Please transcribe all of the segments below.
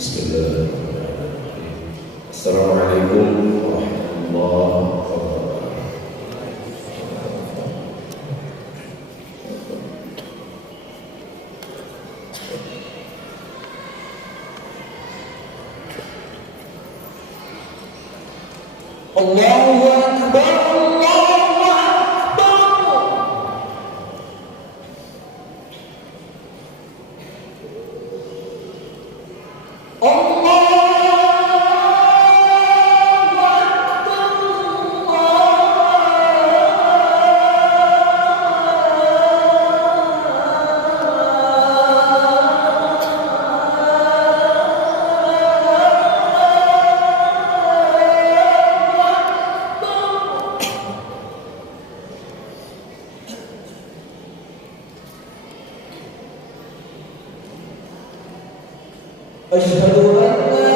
Bismillahirrahmanirrahim. Assalamualaikum warahmatullahi wabarakatuh. Allahu Akbar, Allahu Akbar. Asyhadu an la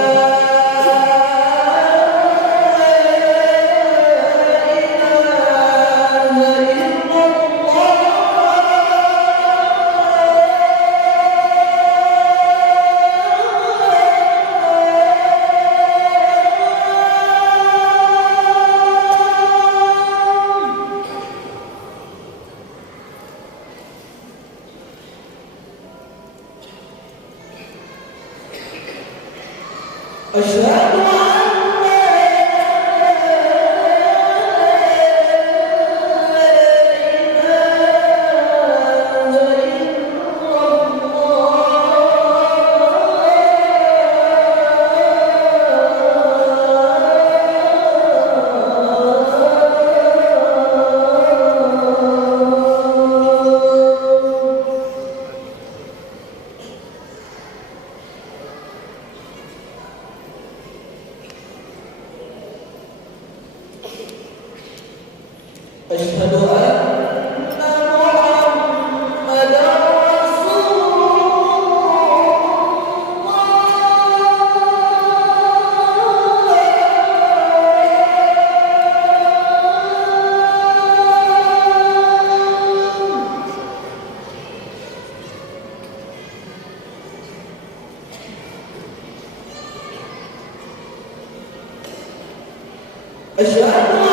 Asyhadu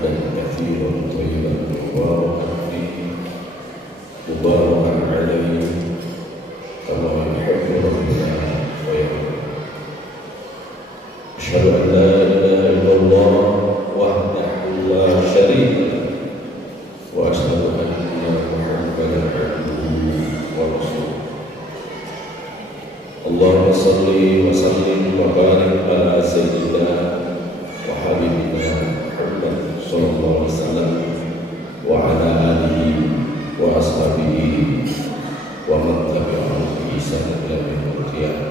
حمدا كثيرا طيبا مباركا فيه مباركا عليه كما يحب ربنا ويرضى. أشهد أن لا إله إلا الله وحده لا شريك له وأشهد أن محمدا عبده ورسوله. اللهم صل وسلم وبارك على سيدنا وحبيبنا محمد صلى الله عليه وسلم وعلى آله وأصحابه ومن تبعهم بإحسان إلى يوم القيامة.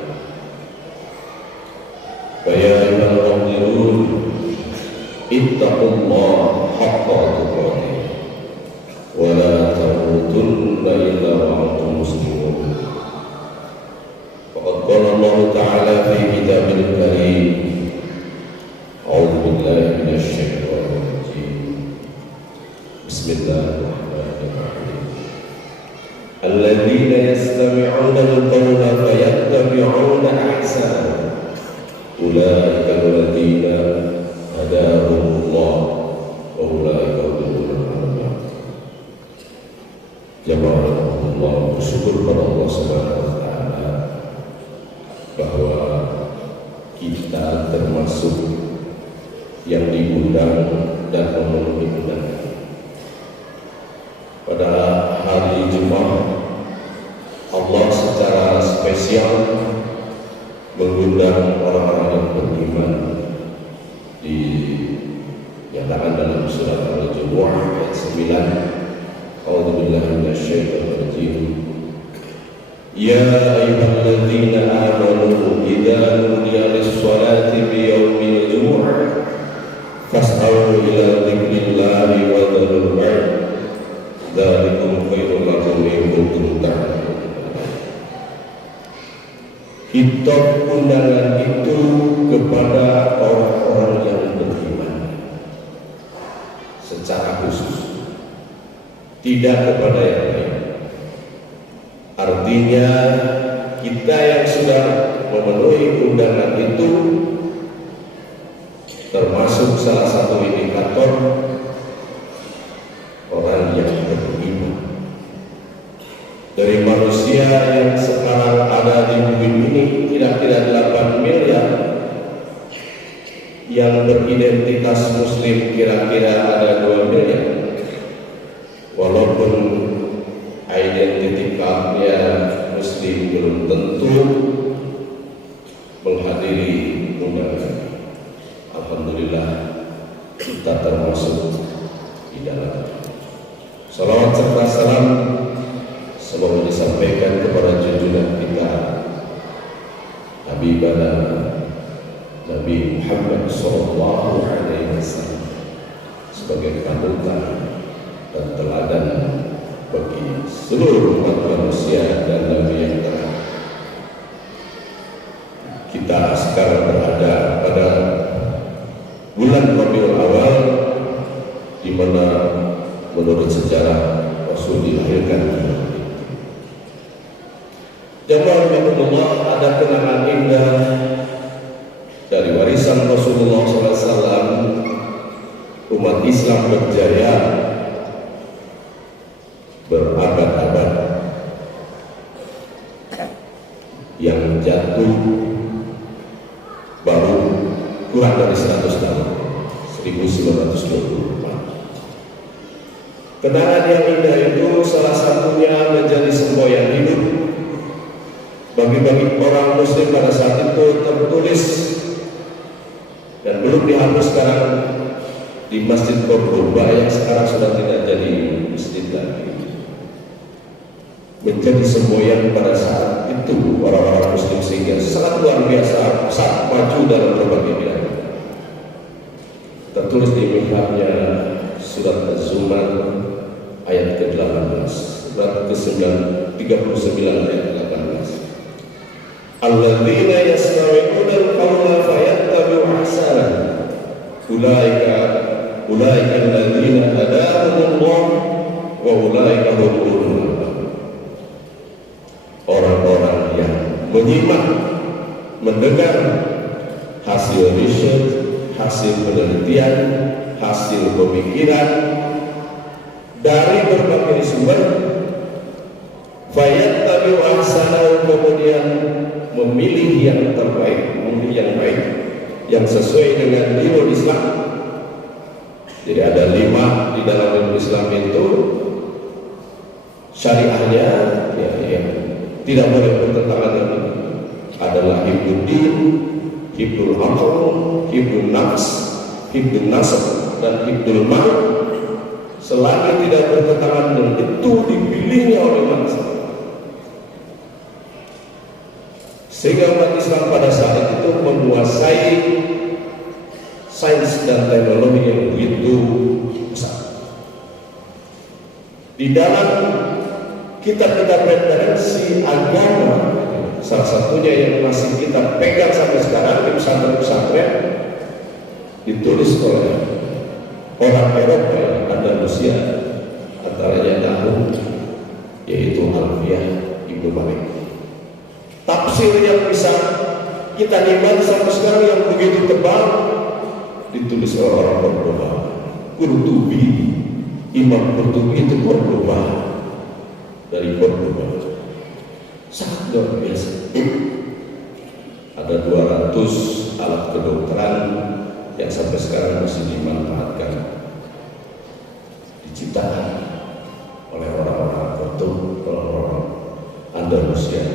فيا أيها المؤمنون اتقوا الله حق تقاته ولا تموتن إلا وأنتم مسلمون. وقد قال الله تعالى في كتابه الكريم: أعوذ بالله من الشيطان الرجيم بسم الله الرحمن الرحيم الذين يستمعون القول فيتبعون أحسنه أولئك الذين هداهم الله وأولئك هم الأولاد. Jamaah bersyukur pada Allah Subhanahu wa Ta'ala bahwa kita termasuk yang diundang dan memenuhi undangan. Pada hari Jumat, Allah secara spesial mengundang orang-orang yang beriman, dinyatakan dalam surat Al-Jumu'ah ayat 9. A'udzu billahi minasyaitonir rajim. Ya ayyuhalladzina amanu idza nudiya lis-shalati fi yaumil jumu'ah fas'au ila dzikrillahi wa dzarul bai'a dzalikum khairul lakum in kuntum ta'lamun. Hitop undangan itu kepada orang-orang yang beriman secara khusus, tidak kepada yang lain. Artinya kita yang sudah memenuhi undangan itu termasuk salah satu indikator orang yang beriman. Dari manusia yang sekarang ada di bumi ini kira-kira 8 miliar, yang beridentitas muslim kira-kira ada 2 miliar. Walaupun identitasnya muslim belum tentu menghadiri undangan, alhamdulillah kita termasuk di dalam. Salawat serta salam semoga disampaikan kepada junjungan kita Habibana Nabi Muhammad sallallahu alaihi wasallam sebagai panutan dan teladan bagi seluruh umat manusia dan Nabi yang terakhir. Kita sekarang berada pada bulan Rabiul Awal, di mana menurut sejarah Rasul dilahirkan. Jamaah rahimahullah, ada kenangan indah dari warisan Rasulullah SAW. Umat Islam berjaya berabad-abad, yang jatuh baru kurang dari 100 tahun, 1924. Kenangan yang indah itu salah satunya menjadi semboyan hidup bagi orang muslim pada saat itu, tertulis dan belum dihapus sekarang di Masjid Cordoba yang sekarang sudah tidak jadi masjid lagi. Menjadi semboyan pada saat itu orang-orang muslim, sehingga sangat luar biasa, sangat maju dalam berbagai bidang. Tertulis di mihrabnya surat Az-Zumar ayat ke-18, surat ke-39 ayat 18. Alladzina yastami'una al-qawla fayattabi'una ahsana ulaika alladzina hadahumullah wa ulaika humul. Orang-orang yang menyimak, mendengar hasil riset, hasil penelitian, hasil pemikiran dari berbagai sumber, fayattabi'u ahsanahu, kemudian memilih yang terbaik, memilih yang baik, yang sesuai dengan dinul Islam. Jadi ada 5 di dalam dinul Islam itu syariahnya ya, tidak boleh bertentangan dengan ini. Adalah hibduddin, hibdul aql, hibdul nafs, hibdul nasab, dan hibdul mal. Selagi tidak bertentangan dengan itu, dipilihnya oleh manusia. Sehingga umat Islam pada saat itu menguasai sains dan teknologi yang begitu besar. Di dalam kitab-kitab referensi agama, salah satunya yang masih kita pegang sampai sekarang di pesantren-pesantren, ditulis oleh orang Eropa yang Andalusia, antaranya Nahwu, yaitu Alfiyah Ibnu Malik. Tafsir yang bisa kita nikmati sampai sekarang yang begitu tebal, ditulis oleh orang Cordoba. Qurtubi, Imam Qurtubi itu Cordoba, dari Cordoba. Sangat luar biasa. Ada 200 alat kedokteran yang sampai sekarang masih dimanfaatkan, diciptakan oleh orang-orang Cordoba, orang-orang Andalusia.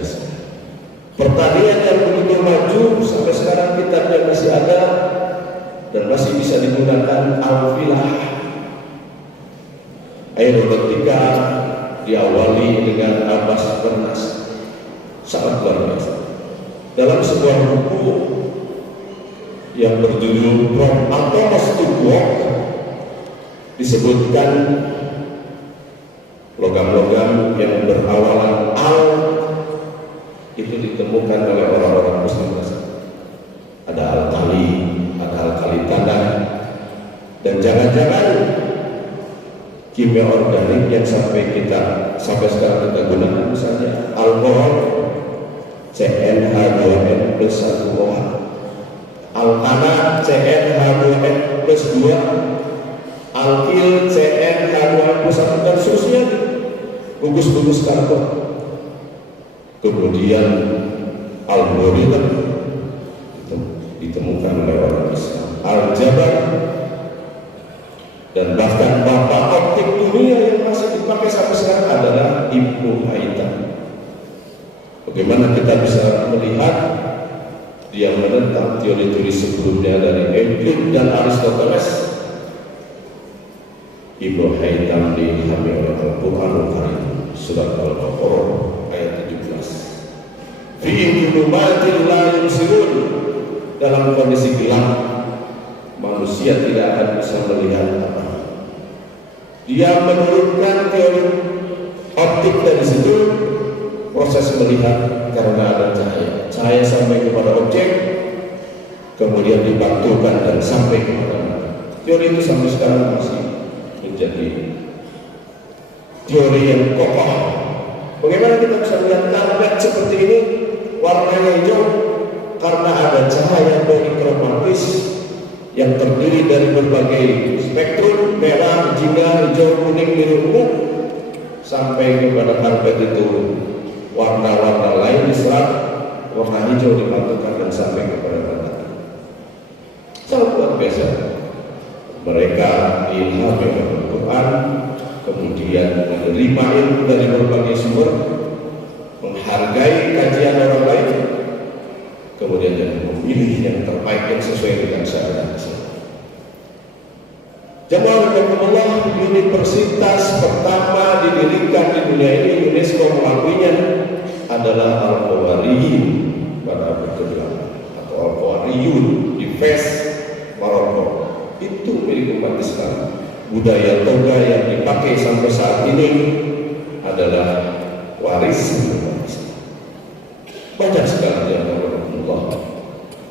Pertanian yang begitu maju sampai sekarang kitabnya masih ada dan masih bisa digunakan. Alfilah, aeronautika diawali dengan Abbas Bernas, sangat luar biasa. Dalam sebuah buku yang berjudul From Atoms to Quark disebutkan logam-logam yang berawalan al itu ditemukan oleh orang-orang Muslim. Ada alkali, ada alkali tanah, dan jangan-jangan kimia organik yang sampai sekarang kita gunakan, misalnya alkohol CnH2n plus 1 OH, alkana CnH2n plus 2, alkil CnH2n plus 1, dan seterusnya, gugus-gugus karbon. Kemudian algoritma ditemukan oleh orang Islam, aljabar, dan bahkan bapak optik dunia yang masih dipakai sampai sekarang adalah Ibnu Haytham. Bagaimana kita bisa melihat dia menentang teori-teori sebelumnya dari Euclid dan Aristoteles? Ibnu Haytham diilhami oleh Al-Quranul Karim, surat Al-Baqarah ayat 17. Fi dhulumatil la yubsirun, dalam kondisi gelap manusia tidak akan bisa melihat apa. Dia menurunkan teori optik dari situ, proses melihat karena ada cahaya sampai kepada objek, kemudian dipantulkan dan sampai kepada mata. Teori itu sampai sekarang masih menjadi teori yang kokoh. Bagaimana kita bisa melihat lambat seperti ini, warnanya hijau? Karena ada cahaya polikromatis yang terdiri dari berbagai spektrum, merah, jingga, hijau, kuning, biru, ungu, sampai kepada karpet itu warna-warna lain diserap, warna hijau dipantulkan dan sampai kepada mata. Sangat luar biasa. Mereka diilhami oleh Al-Quran, kemudian menerima ilmu dari berbagai sumber, menghargai kajian orang lain, kemudian memilih yang terbaik yang sesuai dengan syariat Islam. Jemaah rahimakumullah, universitas pertama didirikan di dunia ini, UNESCO mengakuinya, adalah Al-Qawariyyin pada abad ke-8 atau Al-Qawariyun di Fes, Maroko. Itu milik umat Islam. Budaya toga yang dipakai sampai saat ini adalah waris umat Islam. Banyak sekali yang Allah,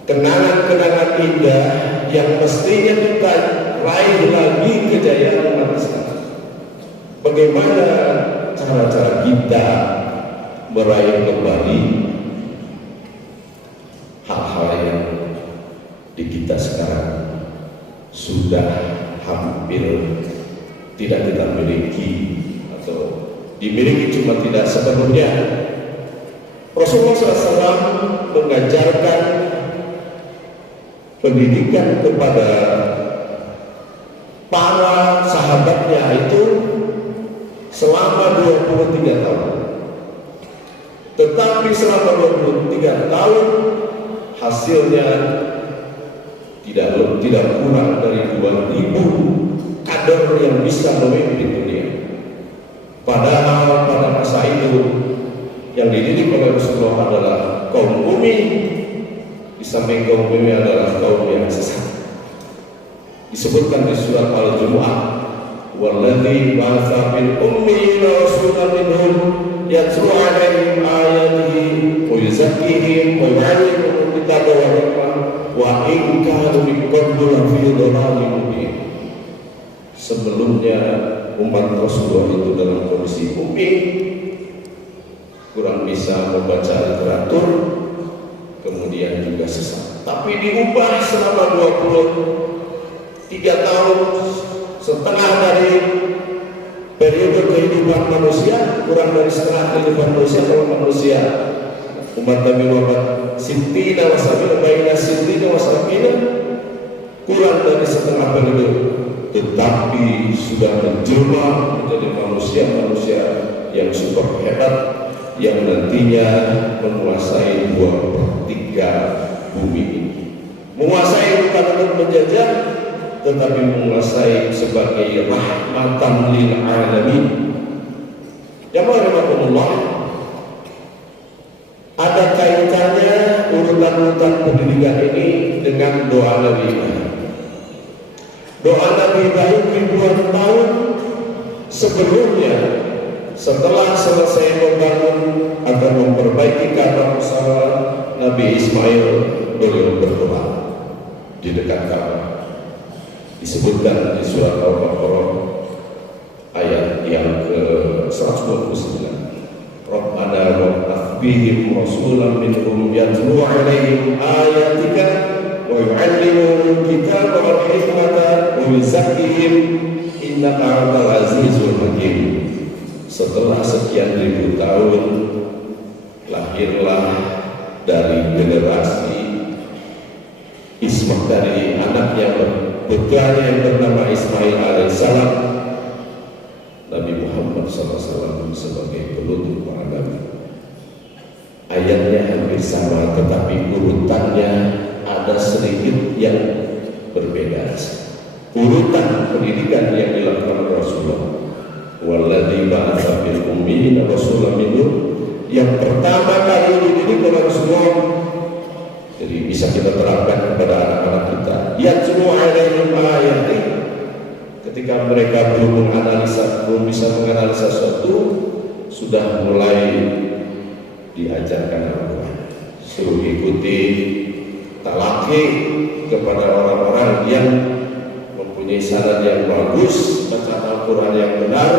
kenangan-kenangan indah yang mestinya kita raih lagi kejayaan umat Islam. Bagaimana cara-cara kita meraih kembali hal-hal yang di kita sekarang sudah hampir tidak kita miliki atau dimiliki cuma tidak sepenuhnya. Rasulullah SAW mengajarkan pendidikan kepada para sahabatnya itu selama 23 tahun. Tetapi selama 23 tahun hasilnya tidak kurang dari 2.000 kader yang bisa memimpin dunia. Padahal pada masa itu yang dididik oleh Rasulullah adalah kaum ummi, di samping kaum ummi adalah kaum yang sesat. Disebutkan di surat Al-Jumu'ah, "Walladzi ba'atsa fil ummiyina rasulan minhum yatlu 'alaihim ayatihi wa yuzakkihim wa yu'allimuhum kitaba wal hikmah wa in kanu min qablu lafi dhalalin mubin." Sebelumnya umat Rasulullah itu dalam kondisi ummi, kurang bisa membaca literatur, kemudian juga sesat. Tapi diubah selama 23 tahun setengah dari periode kehidupan manusia, kurang dari setengah kehidupan manusia. Kalau manusia umat Nabi Muhammad Sintina wasabina baina Sintina wasabina, kurang dari setengah periode, tetapi sudah menjelma menjadi manusia-manusia yang super hebat, yang nantinya menguasai 2/3 bumi ini. Menguasai bukan untuk menjajah, tetapi menguasai sebagai rahmatan lil alamin. Jamaah rahimakumullah, ada kaitannya urutan-urutan pendidikan ini dengan doa Nabi Ibrahim. Doa Nabi Ibrahim ribuan tahun sebelumnya, setelah selesai membangun atau memperbaiki Ka'bah bersama Nabi Ismail, beliau berdoa di dekat Ka'bah. Disebutkan di surat Al-Baqarah ayat yang ke-129, Rabbana wab'ath bihim rasulan minhum yatlu 'alaihim ayatika wa yu'allimuhum kitaba wal hikmata wa yuzakkihim innaka antal azizul hakim. Setelah sekian ribu tahun, lahirlah dari generasi Ismail, dari anaknya putranya yang bernama Ismail alaihissalam, Nabi Muhammad SAW sebagai penutup para nabi. Ayatnya hampir sama, tetapi urutannya ada sedikit yang berbeda. Urutan pendidikan yang dilakukan Rasulullah, "Walladzi ba'atsa fil ummiyina rasulan minhum", yang pertama kali dididik oleh Rasulullah, jadi bisa kita terapkan kepada anak-anak kita. Yatlu 'alaihim ayati, ketika mereka belum bisa menganalisa sesuatu, sudah mulai diajarkan Al-Quran. Suruh ikuti talaqi kepada orang-orang yang mempunyai sanad yang bagus, baca Al-Quran yang benar,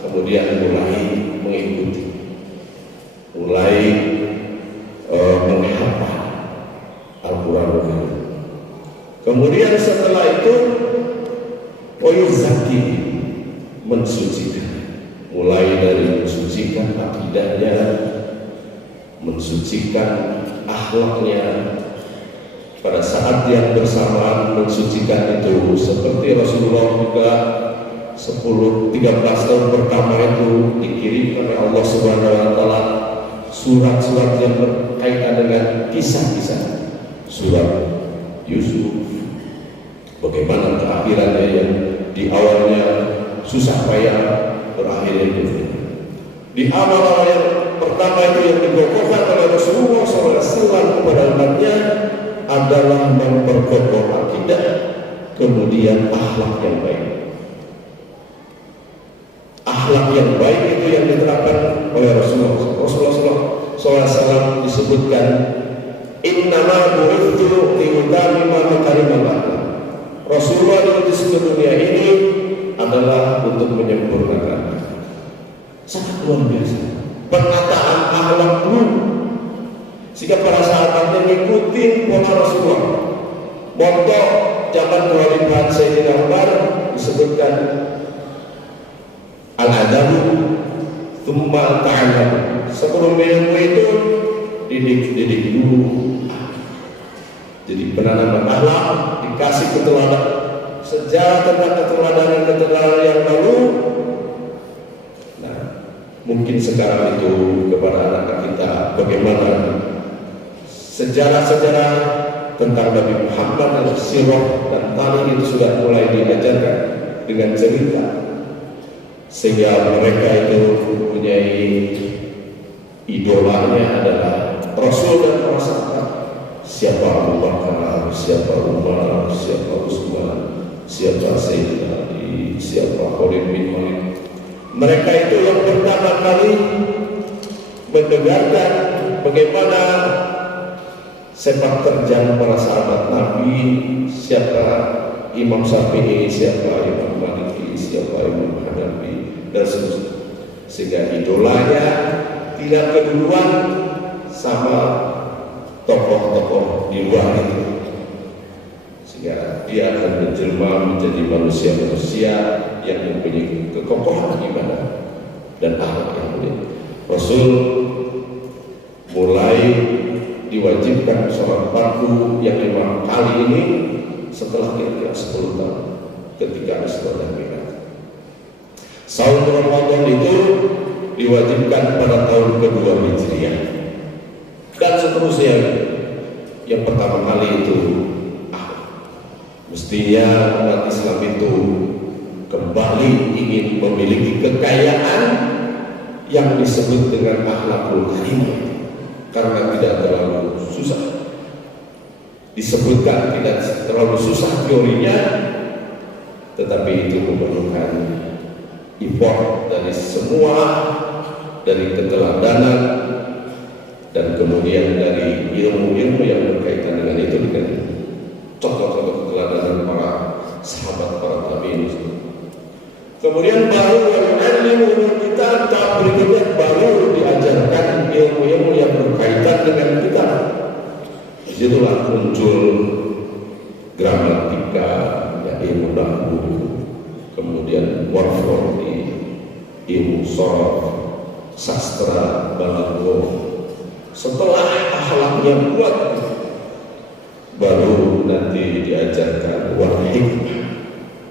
kemudian mulai mengikuti, mulai menghafal Al-Quran. Kemudian setelah itu oyuzaki, mensucikan, mulai dari mensucikan akidahnya, mensucikan akhlaknya. Pada saat yang bersamaan mensucikan itu, seperti Rasulullah juga 13 tahun pertama itu dikirim oleh Allah Subhanahu wa taala surat-surat yang berkaitan dengan kisah-kisah. Surat Yusuf, bagaimana keakhirannya yang di awalnya susah payah, berakhirnya itu. Di awal yang pertama itu yang dikokohkan oleh Rasulullah SAW kepada umatnya adalah memperkokoh akidah, kemudian akhlak yang baik. Akhlak yang baik itu yang diterapkan oleh Rasulullah SAW. Disebutkan, innama bu'ithu liutamima makarimah akhlak. Rasulullah diutus ke dunia ini adalah untuk menyempurnakan. Sangat luar biasa penataan akhlak dulu, sehingga para sahabatnya mengikuti pola Rasulullah. Montok zaman kekhalifahan Sayyidina Umar disebutkan al-adabu tsumma ta'allam. Sebelum ilmu itu didik dulu. Jadi penanaman akhlak, dikasih keteladanan, sejarah tentang keteladanan yang lalu. Nah, mungkin sekarang itu kepada anak-anak kita bagaimana sejarah-sejarah tentang Nabi Muhammad dan sirah dan tarikh itu sudah mulai diajarkan dengan cerita, sehingga mereka itu mempunyai idolanya adalah Rasul dan para sahabat. Siapa Abu Bakar, siapa Umar, siapa Utsman, siapa Sayyidina Ali, siapa Khalid bin Walid. Mereka itu yang pertama kali mendengarkan bagaimana sepak terjang para sahabat Nabi, siapa Imam Syafi'i, siapa Imam Maliki, siapa Imam Hanafi, dan seterusnya. Sehingga idolanya tidak keduluan sama tokoh-tokoh di luar itu, sehingga dia akan menjelma menjadi manusia-manusia yang mempunyai kekokohan ibadah dan akhlak yang mulia. Rasul mulai diwajibkan sholat fardu yang 5 kali ini setelah kira-kira 10 tahun ketika Isra dan Mi'raj. Saum Ramadan itu diwajibkan pada tahun kedua Hijriah dan seterusnya. Yang pertama kali itu mestinya umat Islam itu kembali ingin memiliki kekayaan yang disebut dengan akhlakul karimah, karena tidak terlalu susah disebutkan, tidak terlalu susah teorinya, tetapi itu memerlukan effort dari semua, dari keteladanan dan kemudian dari ilmu-ilmu yang berkaitan dengan itu, dengan contoh-contoh keteladanan para sahabat, para tabi'in. Kemudian baru ilmu kita tahap berikutnya baru diajarkan ilmu-ilmu yang berkaitan dengan kita. Disitulah muncul gramatika, ya, ilmu nahwu, kemudian morfologi, ilmu sharaf, sastra, balaghah. Setelah akhlaknya kuat, baru nanti diajarkan wal hikmah,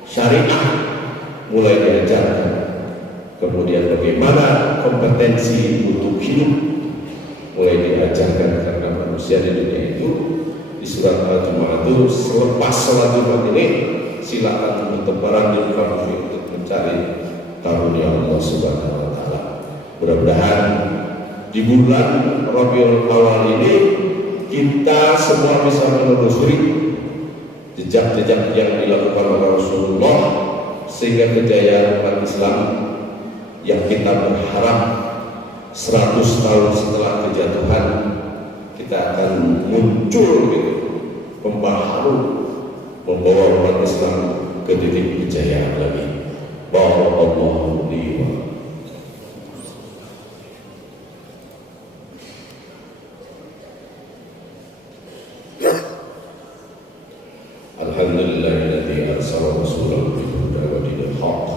syariah mulai diajarkan. Kemudian bagaimana kompetensi untuk hidup mulai diajarkan, karena manusia di dunia itu di surat Al-Jumu'ah itu selepas salat Jumat ini silakan bertebaran di depan bumi untuk mencari karunia Allah Subhanahu wa taala. Mudah-mudahan di bulan Rabiul Awal ini kita semua bisa menelusuri jejak-jejak yang dilakukan oleh Rasulullah, sehingga kejayaan umat Islam yang kita berharap 100 tahun setelah kejatuhan kita akan muncul gitu, membaharu, membawa umat Islam ke titik kejayaan lagi. Barakallahu li wa alhamdulillahilladzi arsala rasulahu bil huda wa dinil haqq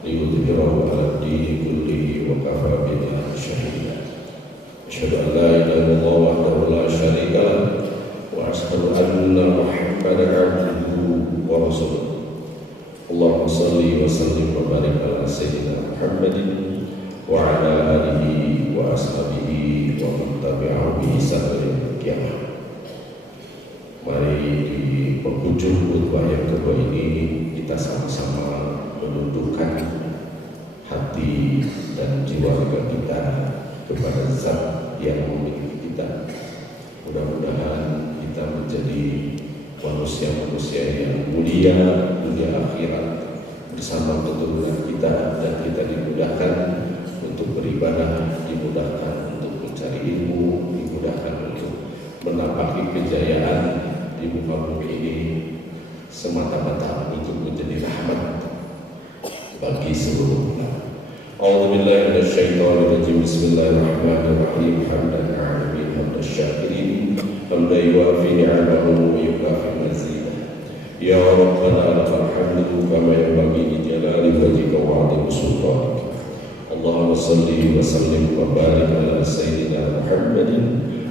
liyudhhirahu 'ala ad-dini kullihi wa kafa billahi shahida. Asyhadu an la ilaha illallah wahdahu la syarika lah wa asyhadu anna Muhammadan 'abduhu wa rasuluh. Allahumma shalli wa sallim wa barik ala sayyidina Muhammadin wa ala alihi wa ashabihi wa man tabi'ahum bi ihsan ila yaumil qiyamah. Mari di penghujung khutbah yang kedua ini kita sama-sama menundukkan hati dan jiwa kita kepada Zat yang memiliki kita. Mudah-mudahan kita menjadi manusia-manusia yang mulia dunia akhirat bersama keturunan kita, dan kita dimudahkan untuk beribadah, dimudahkan untuk mencari ilmu, dimudahkan untuk menapaki kejayaan di muka bumi ini semata-mata untuk menjadi rahmat bagi seluruh umat. A'udzubillahi minasyaitonir rajim. Bismillahirrahmanirrahim. Hamdan 'alamin hamdan syakirin hamdan yuwafi ni'amahu wa yukafi mazidah. Ya Rabbana lakal hamdu kama yanbaghi li jalali wajhika wa 'azimi sultanika. Allahumma salli wa sallim wa barik ala sayyidina Muhammadin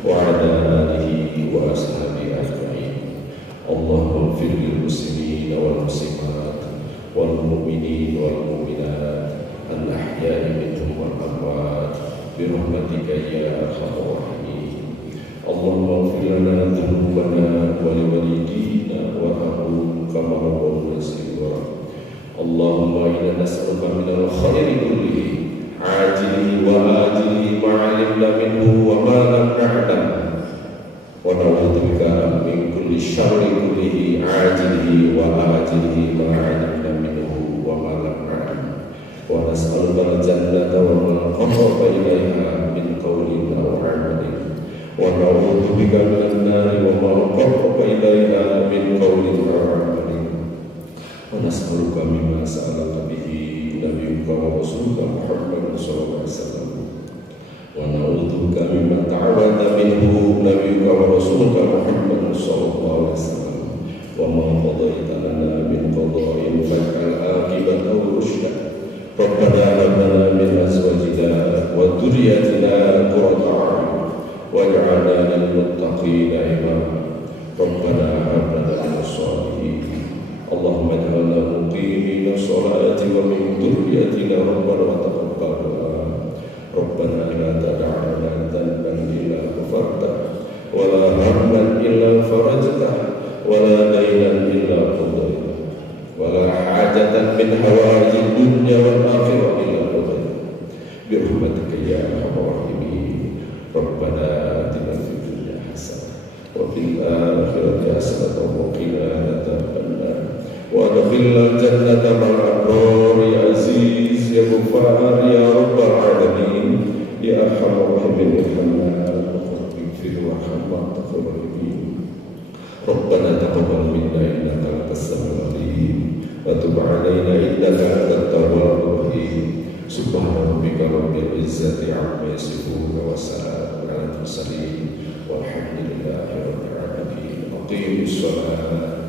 wa ala alihi wa ashabihi ajma'in. Allahumma ighfir lil muslimin wal muslimat wal mu'minin wal mu'minat al ahya'i minhum wal amwat bi rahmatika ya arhamar rahimin. Allahumma ighfir lana dhunubana wa li walidina wa ahum kama rabbuna saghira. Allahumma inna nas'aluka minal khairi kullihi ajilihi wa ajilihi ma 'alimna minhu wa ma lam na'lam wa na'udzubika min kulli syarri kullihi ajilihi wa ajilihi ma 'alimna minhu wa ma lam na'lam wa nas'aluka al-jannata wa ma qarraba ilayha min qawlin aw 'amalin wa na'udzubika minan nari wa ma qarraba ilayha min qawlin aw 'amalin wa nas'aluka mimma sa'alaka bihi nabiyyuka wa rasuluka Muhammad sallallahu alaihi wasallam wa na'udzubika mimma ta'awwadha minhu nabiyyuka wa rasuluka Muhammad sallallahu alaihi wasallam wa ma qadaita lana min qada'in faj'al aqibatahu rusyda. Rabbana hab lana min azwajina wa dhurriyyatina qurrata a'yun waj'alna lil muttaqina imama. Rabbana hab lana min as-salihin. Allahumma ij'alna muqimina sholati wa min dhurriyyatina rabbana wa taqabbal du'a. Rabbana la tad'a lana dhanban illa ghafartahu wa la hamman illa farajtahu wa la daynan illa qadaytahu wa la hajatan min hawaijid dunya wal akhirah illa qadaytahu bi rahmatika ya arhamar rahimin. Rabbana atina fid dunya hasanah wa fil akhirati hasanah wa qina adzabannar wa adkhilna jannata ma'al abrar ya aziz ya ghaffar ya rabbal alamin ya arhamar rahimin irhamna waghfir warhamna taqabbal. Rabbana taqabbal minna innaka antas samiul alim wa tub 'alaina innaka antat tawwabur rahim. Subhana rabbika rabbil izzati 'amma yasifun wa salamun 'alal mursalin walhamdulillahi rabbil alamin. Aqimus shalah.